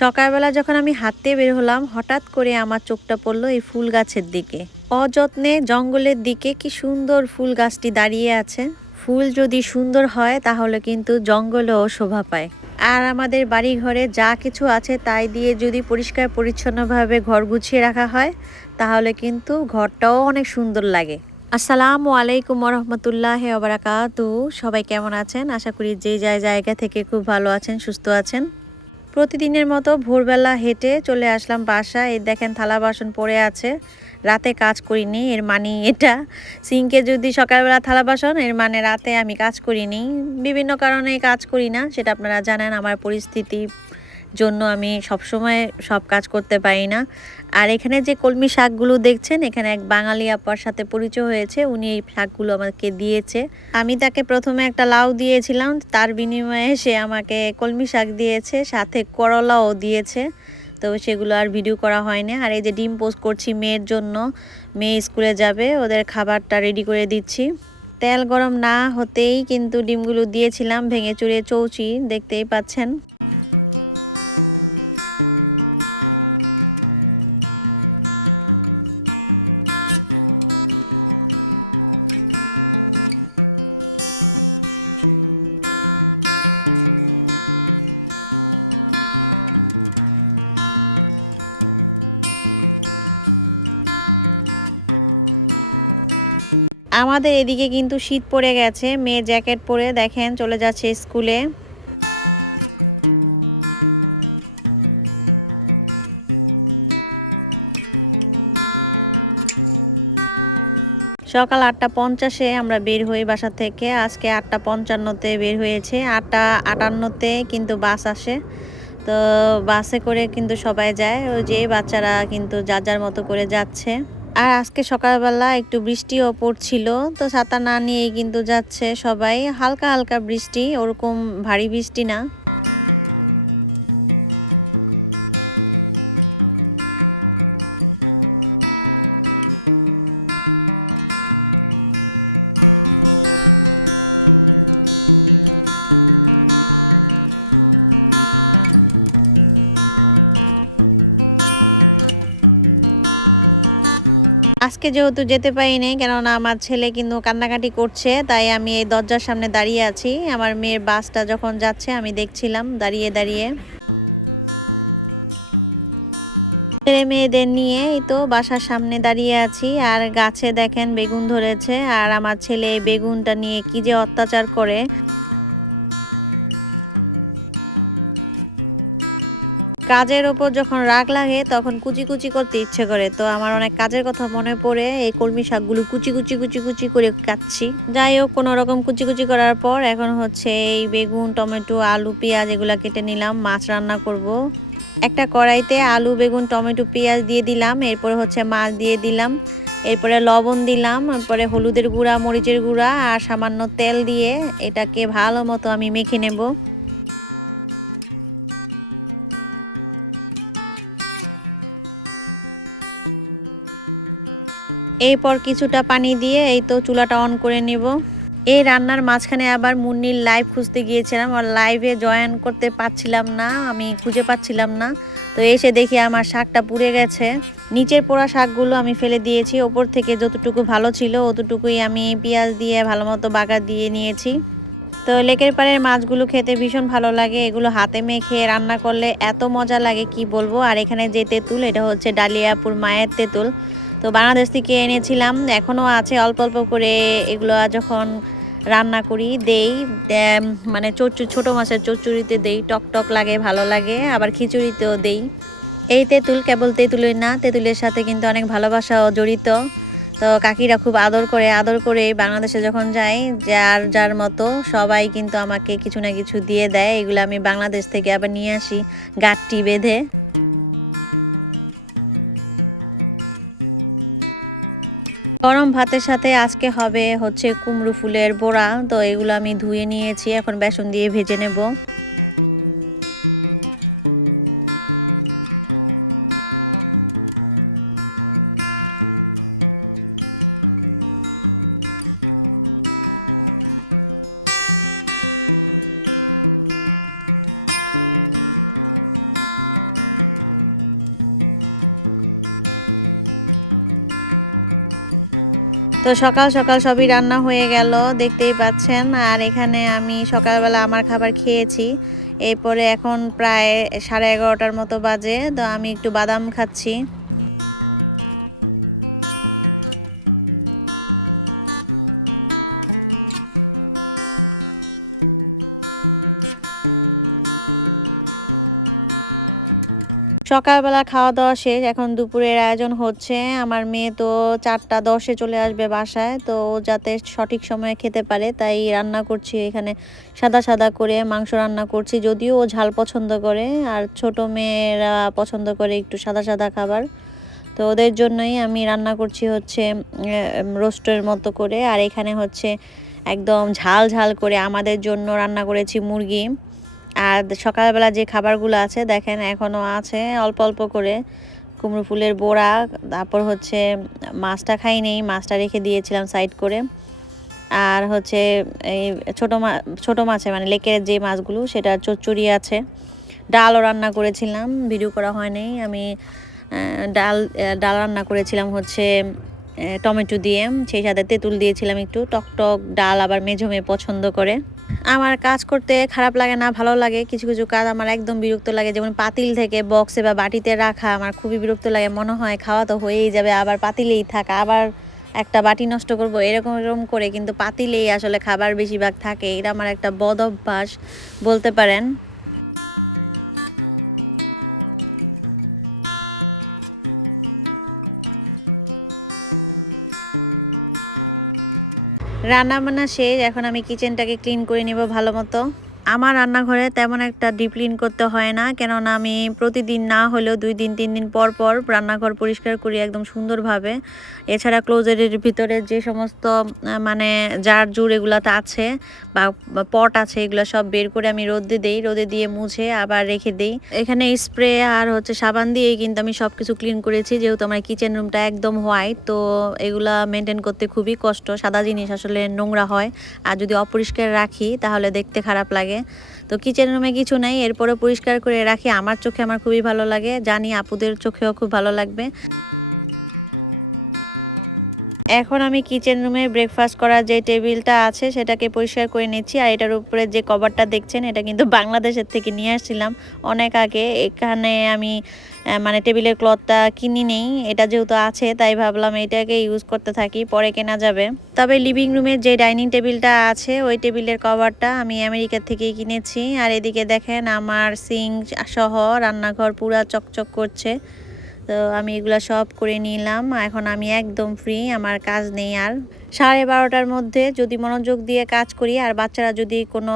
সকালবেলা যখন আমি হাঁটতে বের হলাম, হঠাৎ করে আমার চোখটা পড়ল এই ফুল গাছের দিকে। অযত্নে জঙ্গলের দিকে কি সুন্দর ফুল গাছটি দাঁড়িয়ে আছে। ফুল যদি সুন্দর হয়, তাহলে কিন্তু জঙ্গলেও শোভা পায়। আর আমাদের বাড়ি ঘরে যা কিছু আছে, তাই দিয়ে যদি পরিষ্কার পরিচ্ছন্নভাবে ঘর গুছিয়ে রাখা হয়, তাহলে কিন্তু ঘরটাও অনেক সুন্দর লাগে। আসসালামু আলাইকুম রহমতুল্লাহ আবরাকাতু সবাই কেমন আছেন? আশা করি যে যায় জায়গা থেকে খুব ভালো আছেন, সুস্থ আছেন। প্রতিদিনের মতো ভোরবেলা হেঁটে চলে আসলাম বাসা এই দেখেন, থালা বাসন পড়ে আছে। রাতে কাজ করিনি, এর মানে এটা। সিঙ্কে যদি সকালবেলা থালা বাসন, এর মানে রাতে আমি কাজ করিনি। বিভিন্ন কারণে কাজ করি না, সেটা আপনারা জানেন, আমার পরিস্থিতি। জন্য আমি সবসময় সব কাজ করতে পারি না। আর এখানে যে কলমি শাকগুলো দেখছেন, এখানে এক বাঙালি আপার সাথে পরিচয় হয়েছে, উনি এই শাকগুলো আমাকে দিয়েছে। আমি তাকে প্রথমে একটা লাউ দিয়েছিলাম, তার বিনিময়ে সে আমাকে কলমি শাক দিয়েছে, সাথে করলাও দিয়েছে। তো সেগুলো আর ভিডিও করা হয়নি। আর এই যে ডিম পোস্ট করছি মেয়ের জন্য, মেয়ে স্কুলে যাবে, ওদের খাবারটা রেডি করে দিচ্ছি। তেল গরম না হতেই কিন্তু ডিমগুলো দিয়েছিলাম, ভেঙে চুড়ে চৌচি, দেখতেই পাচ্ছেন। আমাদের এদিকে কিন্তু শীত পড়ে গেছে মেয়ে জ্যাকেট পরে দেখেন চলে যাচ্ছে স্কুলে। সকাল আটটা পঞ্চাশে আমরা বের হই বাসা থেকে। আজকে আটটা পঞ্চান্নতে বের হয়েছে, আটটা আটান্নতে কিন্তু বাস আসে। তো বাসে করে কিন্তু সবাই যায়, ওই যে বাচ্চারা কিন্তু যার যার মতো করে যাচ্ছে। আর আজকে সকালবেলা একটু বৃষ্টিও পড়ছিল, তো ছাতা না নিয়ে কিন্তু যাচ্ছে সবাই। হালকা হালকা বৃষ্টি, ওরকম ভারী বৃষ্টি না। আজকে যেহেতু যেতে পারি নাই কেননা আমার ছেলে কিন্তু কান্নাকাটি করছে, তাই আমি এই দরজার সামনে দাঁড়িয়ে আছি। আমার মেয়ের বাসটা যখন যাচ্ছে, আমি দেখছিলাম দাঁড়িয়ে দাঁড়িয়ে। ছেলে মেয়েদের নিয়ে এই তো বাসার সামনে দাঁড়িয়ে আছি, আর গাছে দেখেন বেগুন ধরেছে, আর আমার ছেলে বেগুনটা নিয়ে কি যে অত্যাচার করে। কাজের ওপর যখন রাগ লাগে, তখন কুচি কুচি করতে ইচ্ছে করে। তো আমার অনেক কাজের কথা মনে পড়ে, এই কলমি শাকগুলো কুচি কুচি কুচি কুচি করে কাটছি যাই হোক, কোনো রকম কুচি কুচি করার পর এখন হচ্ছে এই বেগুন, টমেটো, আলু, পেঁয়াজ এগুলো কেটে নিলাম, মাছ রান্না করব। একটা কড়াইতে আলু, বেগুন, টমেটো, পেঁয়াজ দিয়ে দিলাম, এরপরে হচ্ছে মাছ দিয়ে দিলাম, এরপরে লবণ দিলাম, এরপরে হলুদের গুঁড়া, মরিচের গুঁড়া, আর সামান্য তেল দিয়ে এটাকে ভালো মতো আমি মেখে নেব। এরপর কিছুটা পানি দিয়ে এই তো চুলাটা অন করে নেব। এই রান্নার মাঝখানে আবার মুন্নির লাইভ খুঁজতে গিয়েছিলাম, আর লাইভে জয়েন করতে পারছিলাম না, আমি খুঁজে পাচ্ছিলাম না। তো এসে দেখি আমার শাকটা পুড়ে গেছে। নিচের পোড়া শাকগুলো আমি ফেলে দিয়েছি, ওপর থেকে যতটুকু ভালো ছিল অতটুকুই আমি পেঁয়াজ দিয়ে ভালো মতো বাগা দিয়ে নিয়েছি। তো লেকের পাড়ের মাছগুলো খেতে ভীষণ ভালো লাগে, এগুলো হাতে মেখে রান্না করলে এত মজা লাগে, কি বলব? আর এখানে যে তেঁতুল, এটা হচ্ছে ডালিয়াপুর মায়ের তেঁতুল। তো বাংলাদেশ থেকে এনেছিলাম। এখনও আছে অল্প অল্প করে এগুলো যখন রান্না করি, দেই। মানে চচ্চু, ছোটো মাছের চচ্চুরিতে দেই। টক টক লাগে, ভালো লাগে। আবার খিচুড়িতেও দেই। এই তেঁতুল কেবল তেঁতুলের না, তেঁতুলের সাথে কিন্তু অনেক ভালোবাসাও জড়িত। তো কাকিরা খুব আদর করে আদর করে বাংলাদেশে যখন যাই, যার যার মতো সবাই কিন্তু আমাকে কিছু না কিছু দিয়ে দেয়। এগুলো আমি বাংলাদেশ থেকে আবার নিয়ে আসি গাঠটি বেঁধে। গরম ভাতের সাথে আজকে হবে হচ্ছে কুমড়ো ফুলের বোড়া। তো এগুলো আমি ধুয়ে নিয়েছি। এখন বেসন দিয়ে ভেজে নেব। তো সকাল সকাল সবই রান্না হয়ে গেল, দেখতেই পাচ্ছেন। আর এখানে আমি সকালবেলা আমার খাবার খেয়েছি। এরপরে এখন প্রায় সাড়ে এগারোটার মতো বাজে, তো আমি একটু বাদাম খাচ্ছি। সকালবেলা খাওয়া দাওয়া শেষ, এখন দুপুরের আয়োজন হচ্ছে। আমার মেয়ে তো চারটা দশে চলে আসবে বাসায়, তো যাতে সঠিক সময়ে খেতে পারে, তাই রান্না করছি এখানে সাদা সাদা করে মাংস রান্না করছি, যদিও ও ঝাল পছন্দ করে, আর ছোট মেয়েরা পছন্দ করে একটু সাদা সাদা খাবার। তো ওদের জন্যই আমি রান্না করছি হচ্ছে রোস্টের মতো করে, আর এখানে হচ্ছে একদম ঝাল ঝাল করে আমাদের জন্য রান্না করেছি মুরগি। আর সকালবেলা যে খাবারগুলো আছে, দেখেন এখনও আছে অল্প অল্প করে। কুমড়ো ফুলের বড়া, তারপর হচ্ছে মাছটা খাই নেই মাছটা রেখে দিয়েছিলাম সাইড করে। আর হচ্ছে এই ছোটো মা ছোটো মাছে মানে লেকের যে মাছগুলো, সেটা চচ্চড়ি আছে। ডালও রান্না করেছিলাম, ভিডিও করা হয়নি। আমি ডাল ডাল রান্না করেছিলাম হচ্ছে টমেটো দিয়ে। সেই সাথে তেঁতুল দিয়েছিলাম একটু। টক টক ডাল আবার মেঝো মেয়ে পছন্দ করে। আমার কাজ করতে খারাপ লাগে না, ভালো লাগে। কিছু কিছু কাজ আমার একদম বিরক্ত লাগে। যেমন পাতিল থেকে বক্সে বা বাটিতে রাখা আমার খুবই বিরক্ত লাগে। মনে হয় খাওয়া তো হয়েই যাবে, আবার পাতিলেই থাকা, আবার একটা বাটি নষ্ট করব, এরকম এরকম করে। কিন্তু পাতিলেই আসলে খাবার বেশিরভাগ থাকে। এটা আমার একটা বদ অভ্যাস, বলতে পারেন। রান্না বান্না শেষ এখন আমি কিচেনটাকে ক্লিন করে নিব ভালো মতো। আমার রান্নাঘরে তেমন একটা ডিপ ক্লিন করতে হয় না। কেননা আমি প্রতিদিন না হলেও দুই দিন, তিন দিন পর পর রান্নাঘর পরিষ্কার করি একদম সুন্দরভাবে। এছাড়া ক্লোজেটের ভিতরে যে সমস্ত মানে জার জুর এগুলাতে আছে বা পট আছে, এগুলো সব বের করে আমি রোদে দিই। রোদে দিয়ে মুছে আবার রেখে দিই। এখানে স্প্রে আর হচ্ছে সাবান দিয়েই কিন্তু আমি সব কিছু ক্লিন করেছি। যেহেতু আমার কিচেন রুমটা একদম হোয়াইট তো এগুলা মেনটেন করতে খুবই কষ্ট। সাদা জিনিস আসলে নোংরা হয়। আর যদি অপরিষ্কার রাখি, তাহলে দেখতে খারাপ লাগে। তো কিচেন রুমে কিছু নাই এরপরে পরিষ্কার করে রাখি। আমার চোখে আমার খুবই ভালো লাগে। জানি আপুদের চোখেও খুব ভালো লাগবে। এখন আমি কিচেন রুমে ব্রেকফাস্ট করার যে টেবিলটা আছে, সেটাকে পরিষ্কার করে নিচ্ছি। আর এটার উপরে যে কভারটা দেখছেন, এটা কিন্তু বাংলাদেশের থেকে নিয়ে আসছিলাম অনেক আগে। এখানে আমি মানে টেবিলের ক্লথটা কিনি নেই, এটা যেহেতু আছে, তাই ভাবলাম এটাকে ইউজ করতে থাকি, পরে কেনা যাবে। তবে লিভিং রুমের যে ডাইনিং টেবিলটা আছে, ওই টেবিলের কভারটা আমি আমেরিকার থেকেই কিনেছি। আর এদিকে দেখেন, আমার সিং সহ রান্নাঘর পুরা চকচক করছে। তো আমি এগুলো সব করে নিলাম। এখন আমি একদম ফ্রি আমার কাজ নেই আর। সাড়ে বারোটার মধ্যে যদি মনোযোগ দিয়ে কাজ করি, আর বাচ্চারা যদি কোনো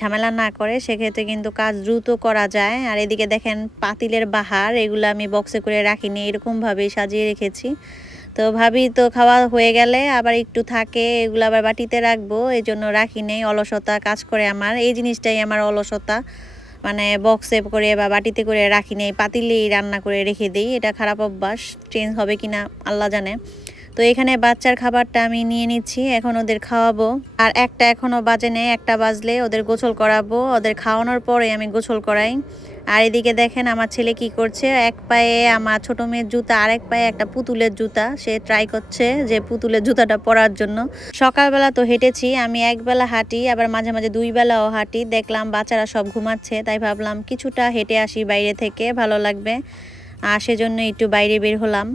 ঝামেলা না করে, সেক্ষেত্রে কিন্তু কাজ দ্রুত করা যায়। আর এদিকে দেখেন পাতিলের বাহার, এগুলো আমি বক্সে করে রাখিনি, এরকমভাবেই সাজিয়ে রেখেছি। তো ভাবি তো খাওয়া হয়ে গেলে আবার একটু থাকে, এগুলো আবার বাটিতে রাখব এই জন্য রাখি নেই, অলসতা কাজ করে আমার। এই জিনিসটাই আমার অলসতা। মানে বক্সে করে বা বাটিতে করে রাখি নেই, পাতিলেই রান্না করে রেখে দিই, এটা খারাপ অভ্যাস চেঞ্জ হবে কি না আল্লাহ জানে। তো এখানে বাচ্চার খাবারটা আমি নিয়ে নিচ্ছি, এখন ওদের খাওয়াবো। আর একটা এখনও বাজে নেই, একটা বাজলে ওদের গোসল করাবো। ওদের খাওয়ানোর পরে আমি গোসল করাই। আর এদিকে দেখেন আমার ছেলে কি করছে, এক পায়ে আমার ছোট মেয়ের জুতা আর এক পায়ে একটা পুতুলের জুতা। সে ট্রাই করছে যে পুতুলের জুতাটা পরার জন্য। সকালবেলা তো হেঁটেছি, আমি একবেলা হাঁটি, আবার মাঝে মাঝে দুই বেলাও হাঁটি। দেখলাম বাচ্চারা সব ঘুমাচ্ছে, তাই ভাবলাম কিছুটা হেঁটে আসি বাইরে থেকে, ভালো লাগবে। আর সেজন্য একটু বাইরে বের হলাম।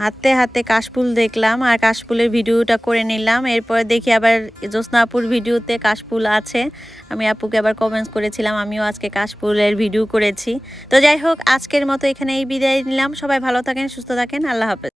হাতে হাতে কাশফুল দেখলাম আর কাশফুলের ভিডিওটা করে নিলাম। এরপরে দেখি আবার জ্যোৎস্নাপুর ভিডিওতে কাশফুল আছে। আমি আপুকে আবার কমেন্টস করেছিলাম, আমিও আজকে কাশফুলের ভিডিও করেছি। তো যাই হোক, আজকের মতো এখানে এই বিদায় নিলাম। সবাই ভালো থাকেন, সুস্থ থাকেন। আল্লাহ হাফেজ।